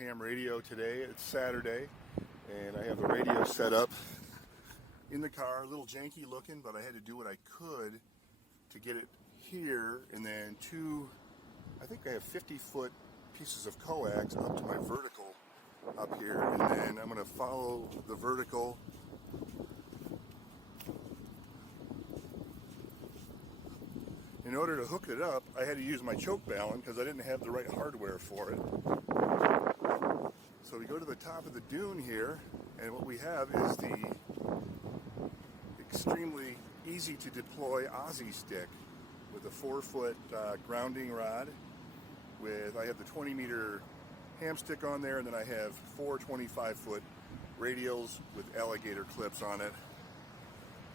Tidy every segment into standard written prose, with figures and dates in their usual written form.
ham radio today. It's Saturday, and I have the radio set up in the car. A little janky looking, but I had to do what I could to get it here, and then I think I have 50-foot pieces of coax up to my vertical up here, and then I'm going to follow the vertical in order to hook it up. I had to use my choke balun because I didn't have the right hardware for it. So we go to the top of the dune here, and what we have is the extremely easy to deploy Ozzy Stick with a 4-foot grounding rod. I have the 20-meter hamstick on there, and then I have 4 25-foot radials with alligator clips on it.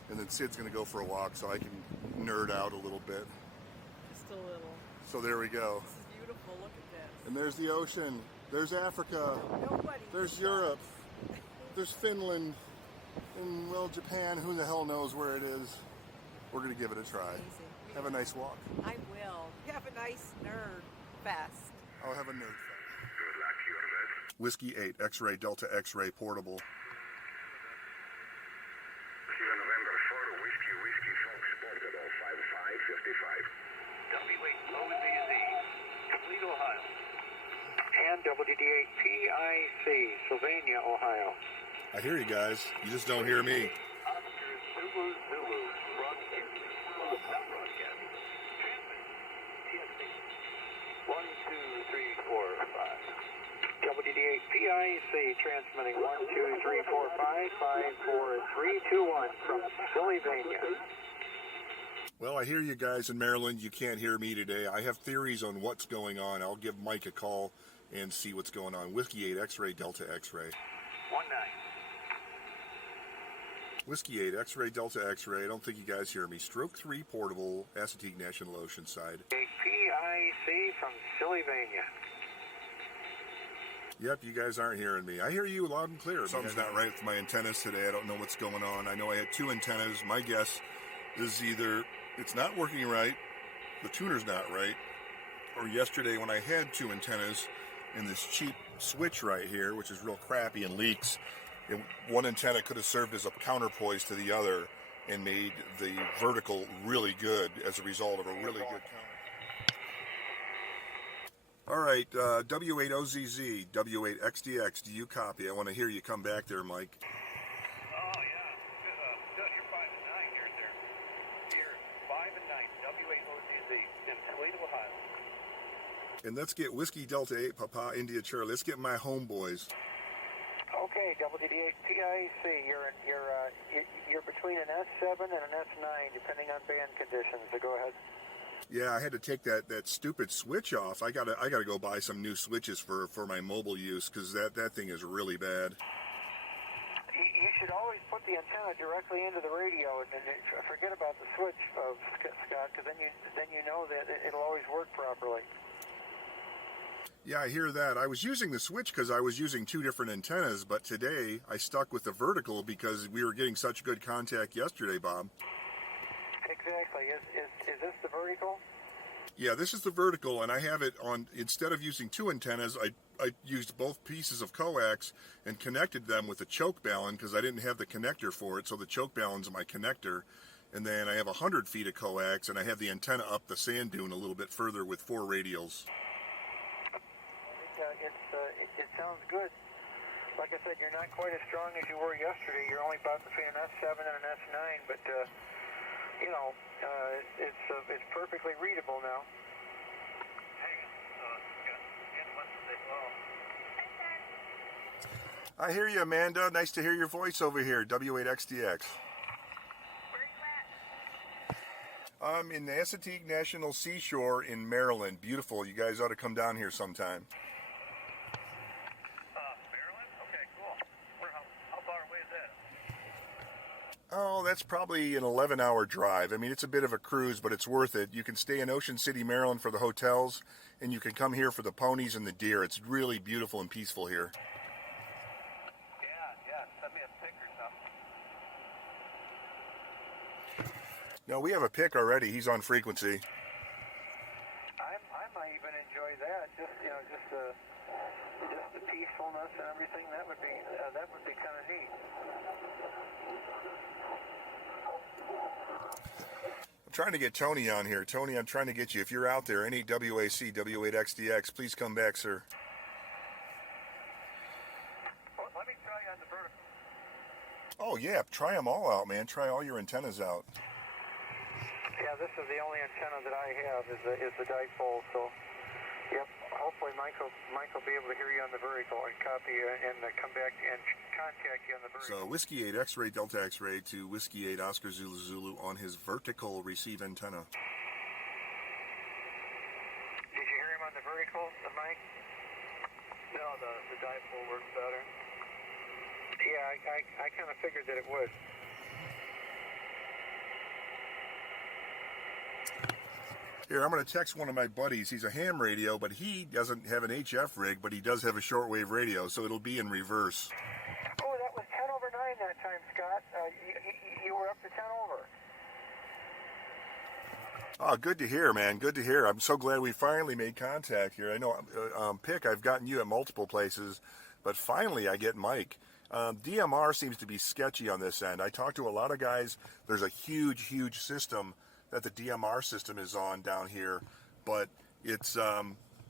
And then Sid's going to go for a walk so I can nerd out a little bit. Just a little. So there we go. This is beautiful. Look at this. And there's the ocean. There's Africa. Nobody. There's Europe. There's Finland. And, well, Japan. Who the hell knows where it is? We're going to give it a try. Amazing. Have a nice walk. I will. Have a nice nerd fest. I'll have a nerd fest. Whiskey 8, X-ray, Delta X-ray, portable. November 4, Whiskey, Fox, portable, 5555. W8OZZ, Toledo, Ohio. And WD8PIC, Sylvania, Ohio. I hear you guys. You just don't hear me. Oscar Zulu, broadcast. Not broadcast. Transmit. TFINALLY. 1, 2, 3, 4, 5. WD8PIC transmitting 1, 2, 3, 4, 5, 5, 4, 3, 2, 1 from Sylvania. Well, I hear you guys in Maryland. You can't hear me today. I have theories on what's going on. I'll give Mike a call and see what's going on. Whiskey 8, X-ray, Delta X-ray. 1-9. Whiskey 8, X-ray, Delta X-ray. I don't think you guys hear me. Stroke 3, portable, Assateague National Oceanside. PIC from Sylvania. Yep, you guys aren't hearing me. I hear you loud and clear. Something's not right with my antennas today. I don't know what's going on. I know I had 2 antennas. My guess is either it's not working right, the tuner's not right, or yesterday when I had 2 antennas and this cheap switch right here, which is real crappy and leaks, one antenna could have served as a counterpoise to the other and made the vertical really good as a result of a really good counter. All right, W8OZZ, W8XDX, do you copy? I want to hear you come back there, Mike. Oh, yeah. Good. You're 5 and 9 here, sir. You're 5 and 9, W8OZZ in Toledo, Ohio. And let's get Whiskey Delta 8, Papa, India Charlie. Let's get my homeboys. Okay, WD8PIC, you're between an S7 and an S9, depending on band conditions, so go ahead. Yeah, I had to take that stupid switch off. I gotta go buy some new switches for my mobile use, because that thing is really bad. You should always put the antenna directly into the radio, and forget about the switch, Scott, because then you know that it'll always work properly. Yeah, I hear that. I was using the switch because I was using 2 different antennas, but today I stuck with the vertical because we were getting such good contact yesterday, Bob. Exactly. Is this the vertical? Yeah, this is the vertical, and I have it on, instead of using 2 antennas, I used both pieces of coax and connected them with a choke balun because I didn't have the connector for it, so the choke balun's my connector. And then I have 100 feet of coax, and I have the antenna up the sand dune a little bit further with 4 radials. It sounds good. Like I said, you're not quite as strong as you were yesterday. You're only about between an S7 and an S9, but it's perfectly readable now. I hear you, Amanda. Nice to hear your voice over here, W8XDX. Where are you at? I'm in the Assateague National Seashore in Maryland. Beautiful. You guys ought to come down here sometime. Maryland? Okay, cool. How far away is that? Oh, that's probably an 11-hour drive. I mean, it's a bit of a cruise, but it's worth it. You can stay in Ocean City, Maryland for the hotels, and you can come here for the ponies and the deer. It's really beautiful and peaceful here. Yeah. Send me a pic or something. No, we have a pick already. He's on frequency. I might even enjoy that. Just the usefulness and everything, that would be kind of neat. I'm trying to get Tony on here. Tony, I'm trying to get you. If you're out there, N8WAC, W8XDX, please come back, sir. Well, let me try you on the vertical. Oh, yeah, try them all out, man. Try all your antennas out. Yeah, this is the only antenna that I have is the dipole, so yep. Hopefully Mike will be able to hear you on the vertical and copy and come back and contact you on the vertical. So Whiskey 8 X-ray Delta X-ray to Whiskey 8 Oscar Zulu Zulu on his vertical receive antenna. Did you hear him on the vertical, the mic? No, the dipole works better. Yeah, I kind of figured that it would. Here, I'm going to text one of my buddies. He's a ham radio, but he doesn't have an HF rig, but he does have a shortwave radio, so it'll be in reverse. Oh, that was 10 over 9 that time, Scott. You were up to 10 over. Oh, good to hear, man. Good to hear. I'm so glad we finally made contact here. I know, Pick, I've gotten you at multiple places, but finally I get Mike. DMR seems to be sketchy on this end. I talked to a lot of guys. There's a huge, huge system that the DMR system is on down here, but it's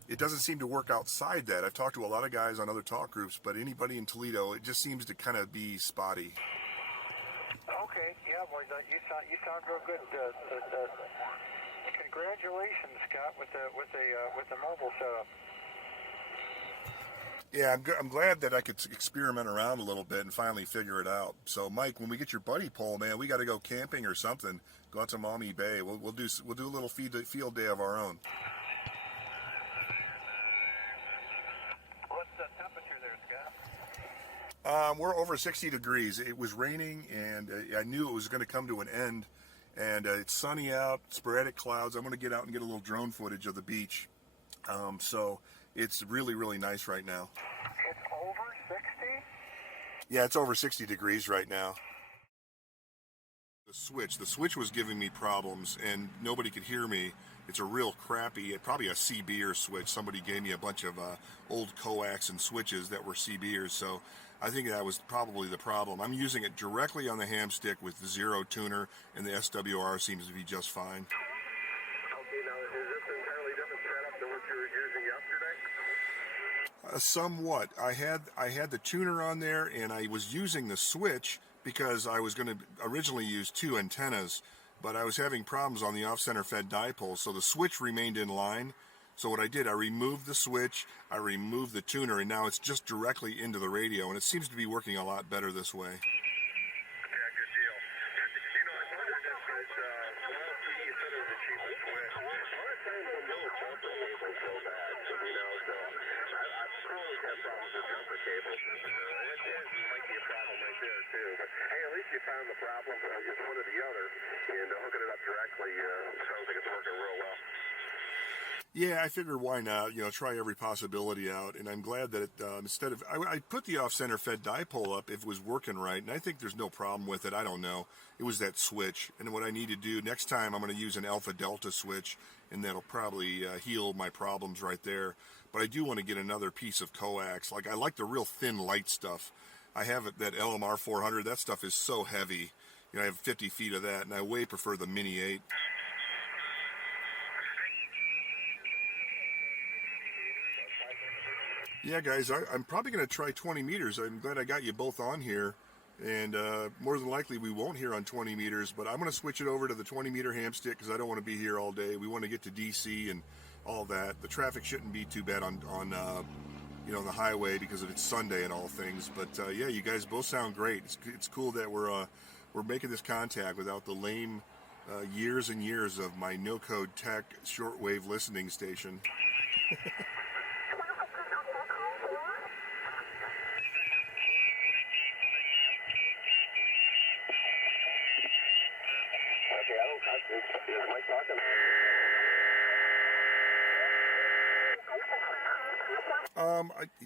it doesn't seem to work outside that. I've talked to a lot of guys on other talk groups, but anybody in Toledo, it just seems to kind of be spotty. Okay, yeah, boy, you sound real good. Congratulations, Scott, with the mobile setup. Yeah, I'm glad that I could experiment around a little bit and finally figure it out. So, Mike, when we get your buddy pole, man, we got to go camping or something. Go out to Maumee Bay. We'll do a little field day of our own. What's the temperature there, Scott? We're over 60 degrees. It was raining, and I knew it was going to come to an end. And it's sunny out, sporadic clouds. I'm going to get out and get a little drone footage of the beach. So it's really, really nice right now. It's over 60? Yeah, it's over 60 degrees right now. The switch was giving me problems, and nobody could hear me. It's a real crappy, probably a CBer switch. Somebody gave me a bunch of old COAX and switches that were CBers, so I think that was probably the problem. I'm using it directly on the hamstick with the zero tuner, and the SWR seems to be just fine. Okay, now is this an entirely different setup than what you were using yesterday? Somewhat. I had the tuner on there, and I was using the switch because I was going to originally use two antennas, but I was having problems on the off-center fed dipole, so the switch remained in line. So what I did, I removed the switch, I removed the tuner, and now it's just directly into the radio, and it seems to be working a lot better this way. Yeah, good deal. You know, I wondered if it's, well, you said it was the cheapest switch. A lot of times when little jumper cables go bad, you know, so I've always had problems with jumper cables. It might be a problem right there, too. But, hey, at least you found the problem. It's one or the other, and hooking it up directly sounds like it's working real well. Yeah, I figured why not, try every possibility out, and I'm glad that it, instead of, I put the off-center fed dipole up if it was working right, and I think there's no problem with it. I don't know. It was that switch, and what I need to do, next time I'm going to use an alpha delta switch, and that'll probably heal my problems right there. But I do want to get another piece of coax. Like, I like the real thin, light stuff. I have that LMR 400. That stuff is so heavy. I have 50 feet of that, and I way prefer the Mini 8. Yeah, guys, I'm probably going to try 20 meters. I'm glad I got you both on here, and more than likely we won't hear on 20 meters, but I'm going to switch it over to the 20-meter hamstick because I don't want to be here all day. We want to get to D.C. and all that. The traffic shouldn't be too bad on the highway because of it's Sunday and all things. But yeah, you guys both sound great. It's cool that we're making this contact without the lame years and years of my no-code tech shortwave listening station.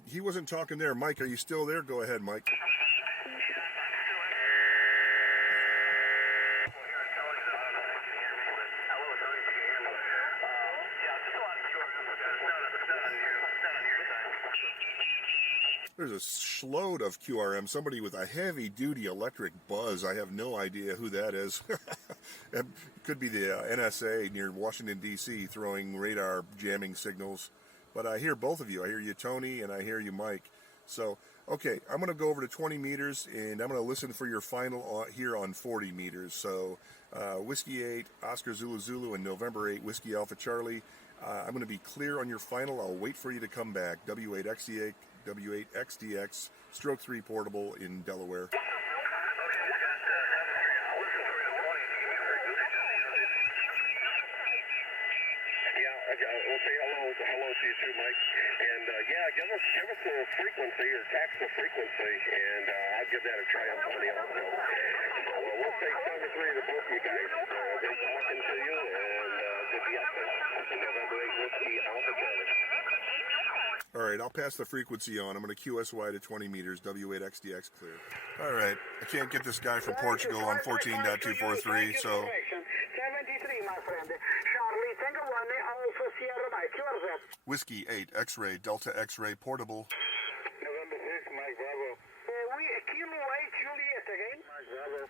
He wasn't talking there. Mike, are you still there? Go ahead, Mike. There's a shload of QRM, somebody with a heavy-duty electric buzz. I have no idea who that is. It could be the NSA near Washington, D.C. throwing radar jamming signals. But I hear both of you. I hear you, Tony, and I hear you, Mike. So, okay, I'm going to go over to 20 meters, and I'm going to listen for your final here on 40 meters. So, Whiskey 8, Oscar Zulu Zulu, and November 8, Whiskey Alpha Charlie. I'm going to be clear on your final. I'll wait for you to come back. W8XDX, W8XDX, Stroke 3 Portable in Delaware. We'll say hello to you too, Mike. And give us a frequency or tax the frequency, and I'll give that a try on somebody else. So we'll take 7 or 3 of the both of you guys. Good talking to you, and good to be November 8 Whiskey Alpha Charlie. All right, I'll pass the frequency on. I'm going to QSY to 20 meters, W8XDX clear. All right, I can't get this guy from Portugal on 14.243, so... 73, my friend. Charlie, Tango 1, Alpha Sierra Mike. You are that. Whiskey 8, X-ray, Delta X-ray, portable. November 6, Mike Bravo. Kilo 8, Juliet again. Mike Bravo.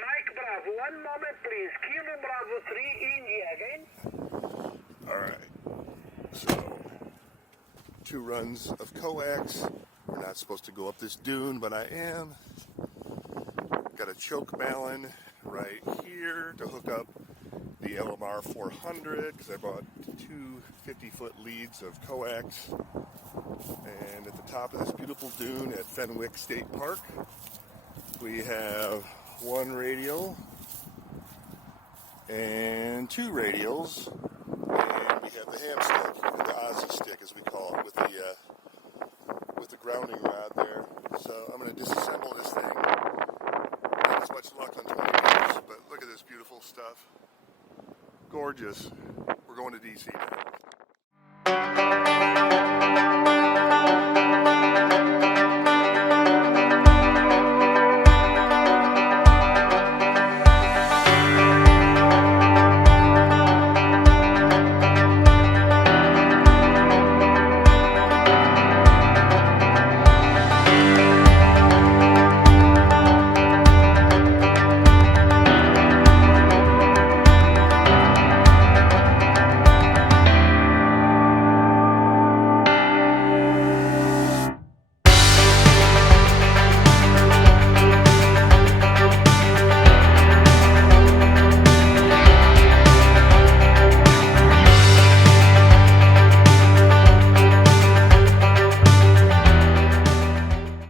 Mike Bravo, 1 moment please. Kilo Bravo 3, India again. All right, so 2 runs of COAX. We're not supposed to go up this dune, but I am. Got a choke ballon right here to hook up the LMR 400 because I bought 2 50-foot leads of COAX. And at the top of this beautiful dune at Fenwick State Park, we have 1 radial and 2 radials, and we have the hamstick, the Ozzy Stick as we call it, with the grounding rod there. So I'm going to disassemble this thing. Not as much luck on 20 meters, but look at this beautiful stuff. Gorgeous. We're going to DC now.